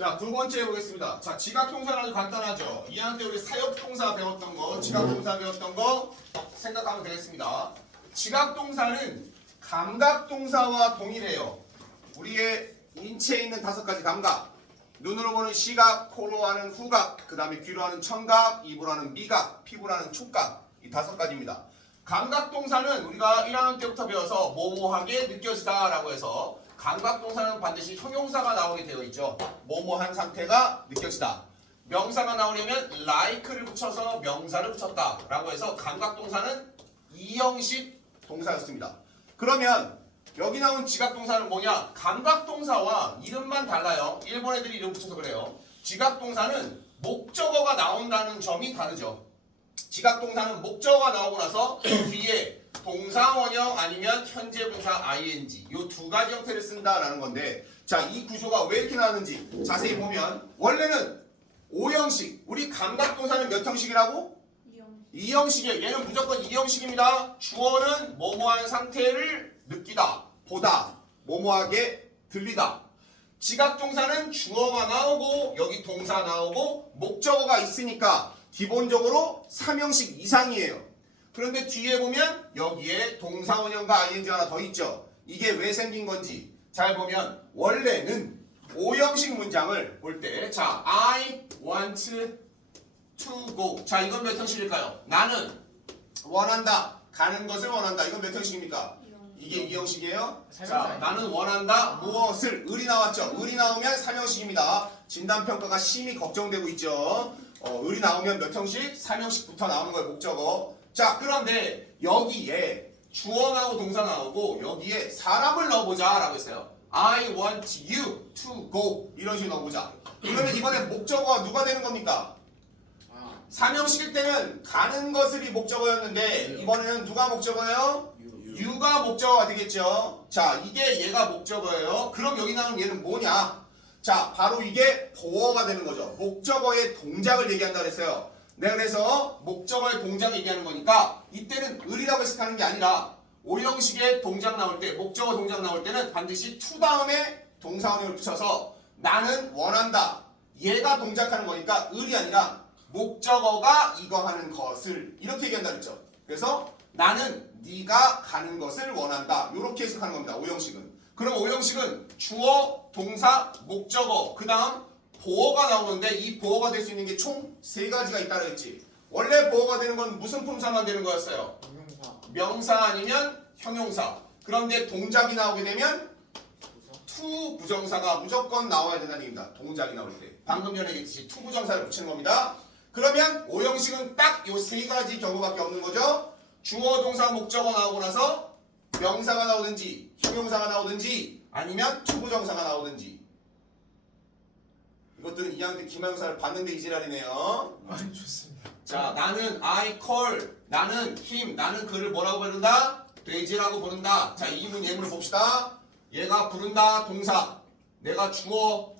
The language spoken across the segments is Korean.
자, 두 번째 보겠습니다. 자, 지각동사는 아주 간단하죠. 이한테 우리 사역동사 배웠던 거, 지각동사 배웠던 거 생각하면 되겠습니다. 지각동사는 감각동사와 동일해요. 우리의 인체에 있는 다섯 가지 감각. 눈으로 보는 시각, 코로 하는 후각, 그 다음에 귀로 하는 청각, 입으로 하는 미각, 피부로 하는 촉각. 이 다섯 가지입니다. 감각동사는 우리가 1학년 때부터 배워서 뭐뭐하게 느껴지다라고 해서 감각동사는 반드시 형용사가 나오게 되어 있죠. 뭐뭐한 상태가 느껴지다. 명사가 나오려면 like를 붙여서 명사를 붙였다 라고 해서 감각동사는 이형식 동사였습니다. 그러면 여기 나온 지각동사는 뭐냐? 감각동사와 이름만 달라요. 일본 애들이 이름 붙여서 그래요. 지각동사는 목적어가 나온다는 점이 다르죠. 지각동사는 목적어가 나오고 나서 뒤에 동사 원형 아니면 현재 분사 ing 요두 가지 형태를 쓴다라는 건데 자 이 구조가 왜 이렇게 나왔는지 자세히 보면 원래는 5형식 우리 감각동사는 몇 형식이라고? 이영 이 형식이에요. 얘는 무조건 이 형식입니다. 주어는 뭐뭐한 상태를 느끼다, 보다, 뭐뭐하게 들리다. 지각동사는 주어가 나오고 여기 동사 나오고 목적어가 있으니까 기본적으로 3형식 이상이에요. 그런데 뒤에 보면 여기에 동사 원형과 ing 하나 더 있죠. 이게 왜 생긴 건지 잘 보면 원래는 5형식 문장을 볼 때 자, I want to go. 자, 이건 몇 형식일까요? 나는 원한다. 가는 것을 원한다. 이건 몇 형식입니까? 이게 이 형식이에요 자, 삼형식 나는 원한다. 무엇을? 을이 나왔죠. 을이 나오면 3형식입니다. 진단평가가 심히 걱정되고 있죠. 어, 을이 나오면 몇 형식? 3형식부터 나오는 거예요, 목적어. 자, 그런데 여기에 주어 나오고 동사 나오고 여기에 사람을 넣어보자 라고 했어요. I want you to go. 이런 식으로 넣어보자. 그러면 이번에 목적어가 누가 되는 겁니까? 아, 삼형식일 때는 가는 것을이 목적어였는데 이번에는 누가 목적어예요? 유가 목적어가 되겠죠. 자, 이게 얘가 목적어예요. 그럼 여기 나오는 얘는 뭐냐? 자, 바로 이게 보어가 되는 거죠. 목적어의 동작을 얘기한다 그랬어요. 내가 그래서 목적어의 동작을 얘기하는 거니까 이때는 을이라고 해석하는 게 아니라 오형식의 동작 나올 때, 목적어 동작 나올 때는 반드시 to 다음에 동사원형을 붙여서 나는 원한다. 얘가 동작하는 거니까 을이 아니라 목적어가 이거 하는 것을 이렇게 얘기한다 그랬죠. 그래서 나는 네가 가는 것을 원한다. 이렇게 해석하는 겁니다. 오형식은. 그럼 오형식은 주어, 동사, 목적어, 그 다음 보어가 나오는데 이 보어가 될 수 있는 게 총 세 가지가 있다고 했지. 원래 보어가 되는 건 무슨 품사만 되는 거였어요? 동영사 명사 아니면 형용사. 그런데 동작이 나오게 되면 투 부정사가 무조건 나와야 된다는 얘기입니다. 동작이 나올 때. 방금 전에 얘기했듯이 투 부정사를 붙이는 겁니다. 그러면 오형식은 딱 요 세 가지 경우밖에 없는 거죠. 주어, 동사, 목적어 나오고 나서 명사가 나오든지 형용사가 나오든지 아니면 투 부정사가 나오든지 이것들은 2학년 때 기말고사를 봤는데 이지랄이네요. 아니 좋습니다 자, 나는 I call, 나는 him, 나는 그를 뭐라고 부른다? 돼지라고 부른다. 자, 이문 예문을 봅시다. 얘가 부른다 동사. 내가 주어,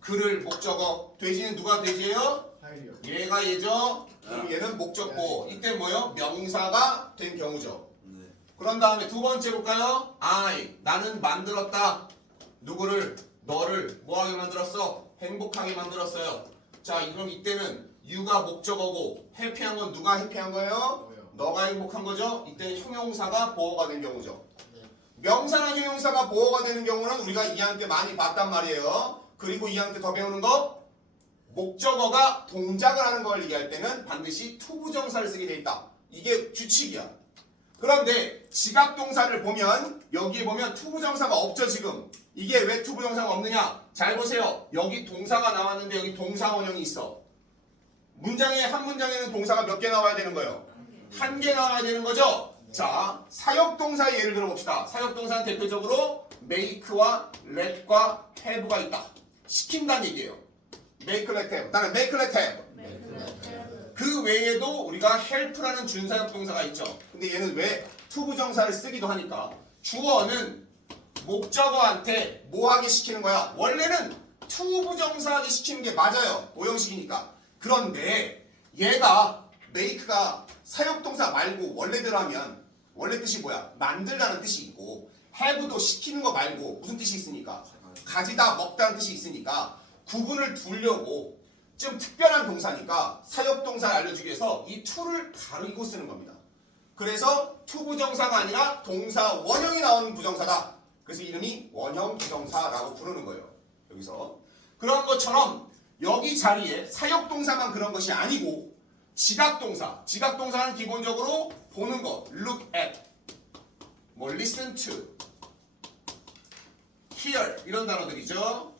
그를 목적어. 돼지는 누가 돼지예요? 얘가 얘죠. 그럼 얘는 목적보. 이때 뭐요? 명사가 된 경우죠. 그런 다음에 두 번째 볼까요? I, 나는 만들었다. 누구를? 너를 뭐하게 만들었어? 행복하게 만들었어요. 자, 그럼 이때는 you가 목적어고 해피한 건 누가 해피한 거예요? 너가 행복한 거죠? 이때는 형용사가 보어가 된 경우죠. 네. 명사나 형용사가 보어가 되는 경우는 우리가 2학년 때 많이 봤단 말이에요. 그리고 2학년 때 더 배우는 거 목적어가 동작을 하는 걸 얘기할 때는 반드시 투부정사를 쓰게 돼 있다. 이게 규칙이야. 그런데 지각 동사를 보면 여기에 보면 투부정사가 없죠 지금. 이게 왜 투부정사가 없느냐? 잘 보세요. 여기 동사가 나왔는데 여기 동사 원형이 있어. 문장에 한 문장에는 동사가 몇 개 나와야 되는 거예요? 한 개 나와야 되는 거죠? 자, 사역동사 예를 들어봅시다. 사역동사는 대표적으로 make와 let과 have가 있다. 시킨다는 얘기예요. make, let, have. 나는 make, let, have. 그 외에도 우리가 help라는 준사역 동사가 있죠. 근데 얘는 왜 투부정사를 쓰기도 하니까 주어는 목적어한테 뭐 하게 시키는 거야? 원래는 투부정사 하게 시키는 게 맞아요. 오형식이니까. 그런데 얘가 make가 사역동사 말고 원래대로 하면 원래 뜻이 뭐야? 만들다는 뜻이 있고 have도 시키는 거 말고 무슨 뜻이 있으니까? 가지다 먹다는 뜻이 있으니까 구분을 두려고 좀 특별한 동사니까 사역 동사를 알려주기 위해서 이 to를 가리고 쓰는 겁니다. 그래서 투부정사가 아니라 동사 원형이 나오는 부정사다. 그래서 이름이 원형 부정사라고 부르는 거예요. 여기서 그런 것처럼 여기 자리에 사역 동사만 그런 것이 아니고 지각 동사. 지각 동사는 기본적으로 보는 것, look at, 뭐 listen to, hear 이런 단어들이죠.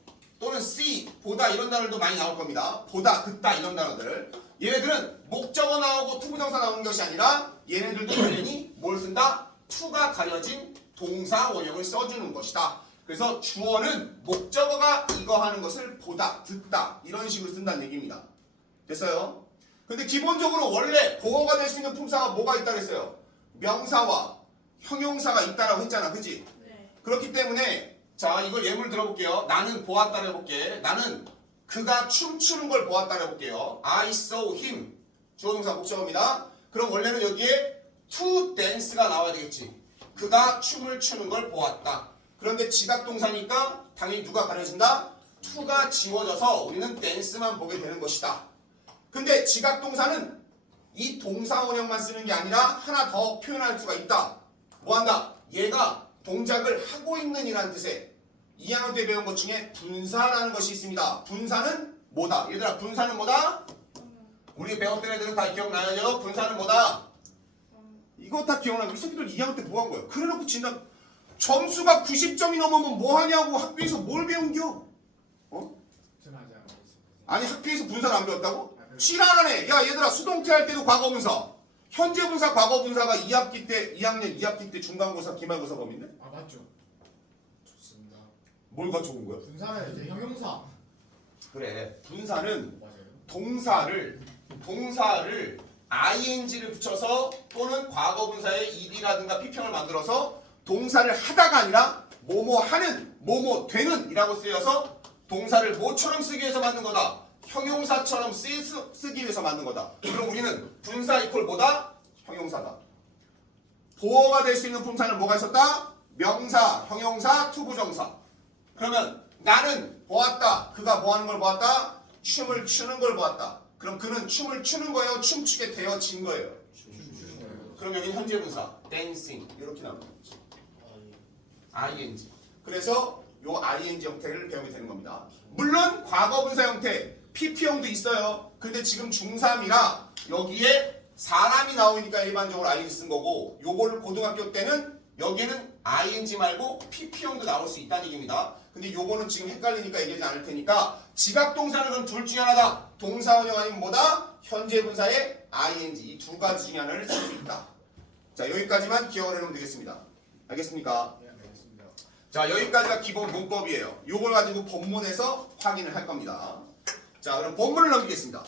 또는 see, 보다 이런 단어들도 많이 나올 겁니다. 보다, 듣다 이런 단어들. 얘네들은 목적어 나오고 투부정사 나오는 것이 아니라 얘네들도 당연히 뭘 쓴다? to가 가려진 동사 원형을 써주는 것이다. 그래서 주어는 목적어가 이거 하는 것을 보다, 듣다 이런 식으로 쓴다는 얘기입니다. 됐어요? 근데 기본적으로 원래 보어가 될 수 있는 품사가 뭐가 있다 그랬어요? 명사와 형용사가 있다라고 했잖아. 그지? 네. 그렇기 때문에 자 이걸 예물 들어볼게요. 나는 보았다를 해볼게. 나는 그가 춤추는 걸 보았다를 해볼게요. I saw him. 주어동사 목적어입니다. 그럼 원래는 여기에 to dance가 나와야 되겠지. 그가 춤을 추는 걸 보았다. 그런데 지각동사니까 당연히 누가 가려진다? to가 지워져서 우리는 dance만 보게 되는 것이다. 근데 지각동사는 이 동사 원형만 쓰는 게 아니라 하나 더 표현할 수가 있다. 뭐 한다? 얘가 동작을 하고 있는 이라는 뜻의 2학년 때 배운 것 중에 분사라는 것이 있습니다. 분사는 뭐다? 얘들아 분사는 뭐다? 우리 배웠던 애들은 다 기억나요? 분사는 뭐다? 이거 다 기억나요? 우리 새끼들 2학년 때뭐 한 거야? 그래놓고 진짜 점수가 90점이 넘으면 뭐 하냐고 학교에서 뭘 배운겨? 어? 아니 학교에서 분사를 안 배웠다고? 지랄하네. 야 얘들아 수동태 할 때도 과거 분사. 현재 분사 과거 분사가 2학기 때 2학년 2학기 때 중간고사 기말고사 범인데? 아 맞죠. 좋습니다. 뭘 갖춰온 거야? 분사는 이제 형용사. 그래. 분사는 맞아요. 동사를 동사를 ing를 붙여서 또는 과거 분사에 ed라든가 pp형을 만들어서 동사를 하다가 아니라 뭐뭐 하는 뭐뭐 되는 이라고 쓰여서 동사를 뭐처럼 쓰기 위해서 만든 거다. 형용사처럼 쓰, 쓰, 쓰기 위해서 만든 거다. 그럼 우리는 분사 이퀄 뭐다? 형용사다. 보어가 될 수 있는 품사는 뭐가 있었다? 명사, 형용사, 투부정사. 그러면 나는 보았다. 그가 뭐 하는 걸 보았다? 춤을 추는 걸 보았다. 그럼 그는 춤을 추는 거예요? 춤추게 되어진 거예요? 그럼 여기는 현재 분사 dancing 이렇게 나옵니다. 아, ing. 그래서 요 ing 형태를 배우게 되는 겁니다. 물론 과거 분사 형태 pp형도 있어요. 근데 지금 중3이라 여기에 사람이 나오니까 일반적으로 ing 쓴 거고 요거를 고등학교 때는 여기는 ing 말고 pp형도 나올 수 있다는 얘기입니다. 근데 요거는 지금 헷갈리니까 얘기하지 않을 테니까 지각동사는 그럼 둘 중에 하나다. 동사원형 아니면 뭐다? 현재 분사의 ing 이 두 가지 중에 하나를 쓸 수 있다. 자 여기까지만 기억을 해놓으면 되겠습니다. 알겠습니까? 네 알겠습니다. 자 여기까지가 기본 문법이에요. 요걸 가지고 본문에서 확인을 할 겁니다. 자 그럼 본문을 넘기겠습니다.